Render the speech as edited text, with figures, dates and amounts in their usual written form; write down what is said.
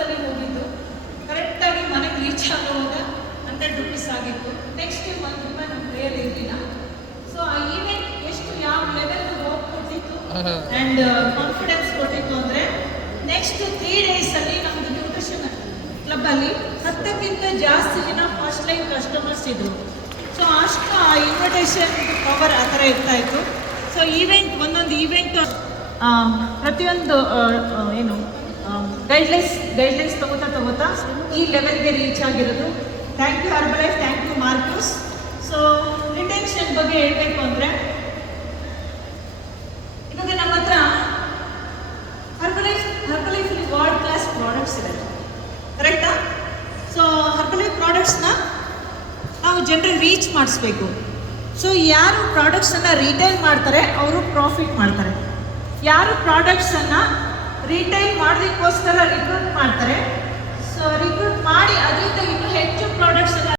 ವಾರದಲ್ಲಿ ಹೋಗಿದ್ದು, ಕರೆಕ್ಟಾಗಿ ಮನೆಗೆ ರೀಚ್ ಆಗುವಾಗ 100 ರೂಪೀಸ್ ಆಗಿತ್ತು. ನೆಕ್ಸ್ಟ್ ₹1 ನಮ್ಮ ಕೈಯಲ್ಲಿ ಇರಲಿಲ್ಲ. ಸೊ ಆ ಈವೆಂಟ್ ಎಷ್ಟು ಯಾವ ಲೆವೆಲ್ ಹೋಗಿ ಕೊಟ್ಟಿತ್ತು ಆ್ಯಂಡ್ ಕಾನ್ಫಿಡೆನ್ಸ್ ಕೊಟ್ಟಿತ್ತು ಅಂದರೆ, ನೆಕ್ಸ್ಟ್ 3 ಡೇಸಲ್ಲಿ ನಮ್ಮದು ನ್ಯೂಟ್ರಿಷನ್ ಕ್ಲಬ್ಬಲ್ಲಿ 10ಕ್ಕಿಂತ ಜಾಸ್ತಿ ಜನ ಫಸ್ಟ್ ಲೈನ್ ಕಸ್ಟಮರ್ಸ್ ಇದ್ದರು. ಸೊ ಅಷ್ಟು ಆ ಇನ್ವಿಟೇಷನ್ ಪವರ್ ಆ ಥರ ಇರ್ತಾಯಿತ್ತು. ಸೊ ಈವೆಂಟ್ ಒಂದೊಂದು ಈವೆಂಟ್ ಪ್ರತಿಯೊಂದು ಏನು ಗೈಡ್ಲೈನ್ಸ್ ತಗೋತಾ ಈ ಲೆವೆಲ್ಗೆ ರೀಚ್ ಆಗಿರೋದು. Thank you Herbalife, thank you Marcus. So retention ಬಗ್ಗೆ ಹೇಳಬೇಕು ಅಂದರೆ, ಇವಾಗ ನಮ್ಮ ಹತ್ರ ಹರ್ಬಲೈಫಲ್ಲಿ ವರ್ಲ್ಡ್ ಕ್ಲಾಸ್ ಪ್ರಾಡಕ್ಟ್ಸ್ ಇದೆ, ಕರೆಕ್ಟಾ? ಸೊ ಹರ್ಬಲೈಫ್ ಪ್ರಾಡಕ್ಟ್ಸ್ನ ನಾವು ಜನರಿಗೆ ರೀಚ್ ಮಾಡಿಸ್ಬೇಕು. ಸೊ ಯಾರು ಪ್ರಾಡಕ್ಟ್ಸನ್ನು ರಿಟೇಲ್ ಮಾಡ್ತಾರೆ ಅವರು ಪ್ರಾಫಿಟ್ ಮಾಡ್ತಾರೆ. ಯಾರು ಪ್ರಾಡಕ್ಟ್ಸನ್ನು ರಿಟೇಲ್ ಮಾಡೋದಕ್ಕೋಸ್ಕರ ರಿಕ್ರೂಟ್ ಮಾಡ್ತಾರೆ